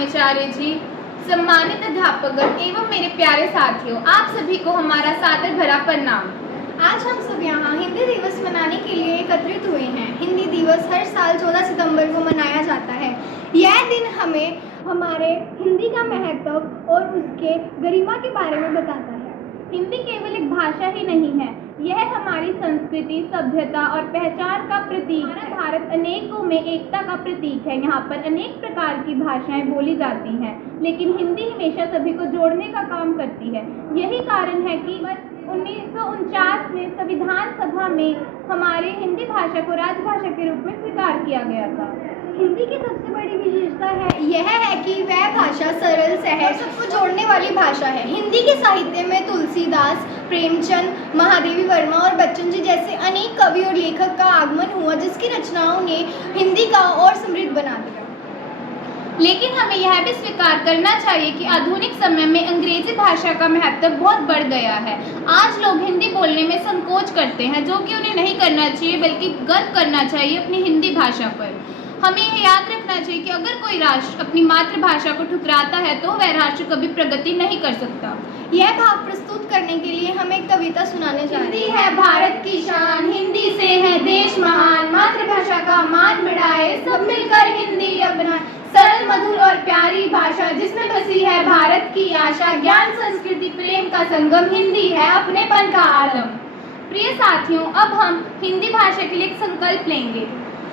स्वामीचार्य जी, सम्मानित अध्यापकगण एवं मेरे प्यारे साथियों, आप सभी को हमारा सादर भरा प्रणाम। आज हम सब यहाँ हिंदी दिवस मनाने के लिए एकत्रित हुए हैं। हिंदी दिवस हर साल 14 सितंबर को मनाया जाता है। यह दिन हमें हमारे हिंदी का महत्व और उसके गरिमा के बारे में बताता है। हिंदी केवल एक भाषा ही नहीं है, यह हमारी संस्कृति, सभ्यता और पहचान का प्रतीक है। भारत अनेकों में एकता का प्रतीक है। यहाँ पर अनेक प्रकार की भाषाएं बोली जाती हैं, लेकिन हिंदी हमेशा सभी को जोड़ने का काम करती है। यही कारण है कि 1949 में संविधान सभा में हमारे हिंदी भाषा को राजभाषा के रूप में स्वीकार किया गया था। हिंदी की सबसे बड़ी विशेषता यह है कि वह भाषा सरल, सहज, सबको जोड़ने वाली भाषा है। हिंदी के साहित्य में तुलसीदास, प्रेमचंद, महादेवी वर्मा और बच्चन जी जैसे अनेक कवि और लेखक का आगमन हुआ, जिसकी रचनाओं ने हिंदी का और समृद्ध बना दिया। लेकिन हमें यह भी स्वीकार करना चाहिए कि आधुनिक समय में अंग्रेजी भाषा का महत्व बहुत बढ़ गया है। आज लोग हिंदी बोलने में संकोच करते हैं, जो कि उन्हें नहीं करना चाहिए, बल्कि गर्व करना चाहिए अपनी हिंदी भाषा पर। हमें यह याद रखना चाहिए कि अगर कोई राष्ट्र अपनी मातृभाषा को ठुकराता है तो वह राष्ट्र कभी प्रगति नहीं कर सकता। यह भाव प्रस्तुत करने के लिए हम एक कविता सुनाने जा रहे हैं। हिंदी है भारत की शान, हिंदी से है देश महान, मातृभाषा का मान बढ़ाए, सब मिलकर हिंदी अपनाए। सरल, मधुर और प्यारी भाषा जिसमें बसी है भारत की आशा, ज्ञान, संस्कृति, प्रेम का संगम, हिंदी है अपनेपन का आलम। प्रिय साथियों, अब हम हिंदी भाषा के लिए एक संकल्प लेंगे।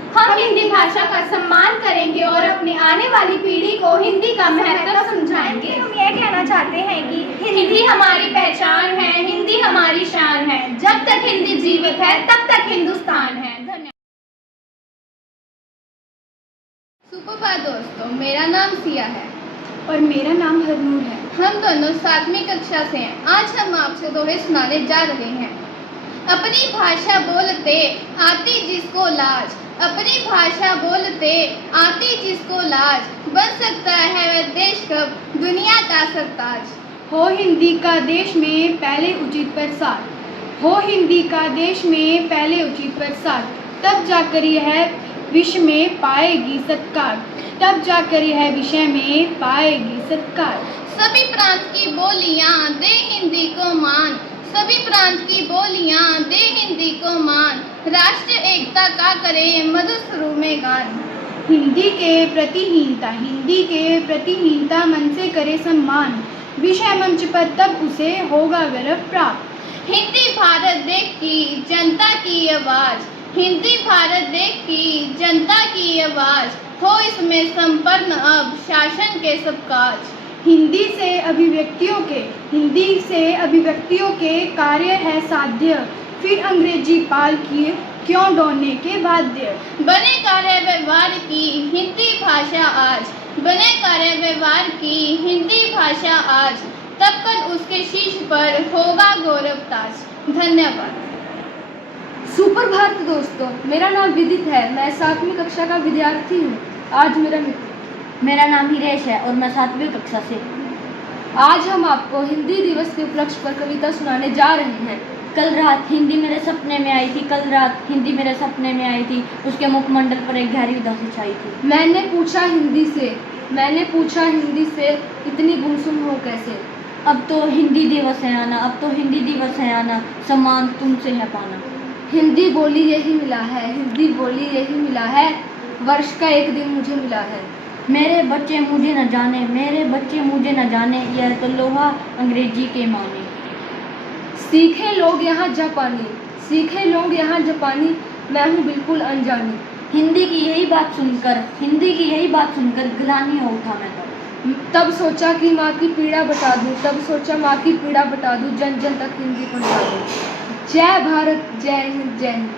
हम हिंदी भाषा का सम्मान करेंगे और अपनी आने वाली पीढ़ी को हिंदी का महत्व समझाएंगे। हम यह कहना चाहते हैं कि हिंदी हमारी पहचान है, हिंदी हमारी शान है। जब तक हिंदी जीवित है तब तक हिंदुस्तान है। धन्यवाद। सुप्रभात दोस्तों, मेरा नाम सिया है और मेरा नाम हरनूर है। हम दोनों 7वीं कक्षा से हैं। आज हम आपसे दोहे सुनाने जा रहे हैं। अपनी भाषा बोलते आती जिसको लाज, अपनी भाषा बोलते आती जिसको लाज, बन सकता है वह देश कब दुनिया का सरताज। हो हिंदी का देश में पहले उचित प्रसार, हो हिंदी का देश में पहले उचित प्रसार, तब जाकर यह विश्व में पाएगी सत्कार, तब जाकर यह विषय में पाएगी सत्कार। सभी प्रांत की बोलियां दे हिंदी को मान, सभी प्रांत की बोलियां दे हिंदी को मान, राष्ट्र एकता का करे मधुर सुरों में गान। हिंदी के प्रति हीनता, हिंदी के प्रति हीनता मन से करे सम्मान, विषय मंच पर तब उसे होगा गर्व प्राप्त। हिंदी भारत देश की जनता की आवाज, हिंदी भारत देश की जनता की आवाज, हो इसमें संपन्न अब शासन के सब काज। हिंदी से अभिव्यक्तियों के कार्य है साध्य, फिर अंग्रेजी पाल किए क्यों डोने के बाध्य। बने कार्य व्यवहार की हिंदी भाषा आज, बने कार्य व्यवहार की हिंदी भाषा आज, तब कल उसके शीश पर होगा गौरव ताज। धन्यवाद। सुप्रभात दोस्तों, मेरा नाम विदित है। मैं 7वीं कक्षा का विद्यार्थी हूँ। आज मेरा नाम हिरेश है और मैं 7वीं कक्षा से। आज हम आपको हिंदी दिवस के उपलक्ष्य पर कविता सुनाने जा रहे हैं। कल रात हिंदी मेरे सपने में आई थी, कल रात हिंदी मेरे सपने में आई थी, उसके मुखमंडल पर एक गहरी उदासी छाई थी। मैंने पूछा हिंदी से इतनी गुमसुम हो कैसे। अब तो हिंदी दिवस है आना, अब तो हिंदी दिवस है आना, सम्मान तुमसे है पाना। हिंदी बोली यही मिला है, हिंदी बोली यही मिला है, वर्ष का एक दिन मुझे मिला है। मेरे बच्चे मुझे न जाने, मेरे बच्चे मुझे न जाने, यह तो लोहा अंग्रेजी के माने। सीखे लोग यहाँ जापानी, सीखे लोग यहाँ जापानी, मैं हूँ बिल्कुल अनजानी। हिंदी की यही बात सुनकर गिलानी हो उठा मैं तब सोचा कि माँ की पीड़ा बता दूँ, तब सोचा माँ की पीड़ा बता दूँ, जन जन तक हिंदी पहुँचा दूँ। जय भारत, जय हिंद, जय हिंद।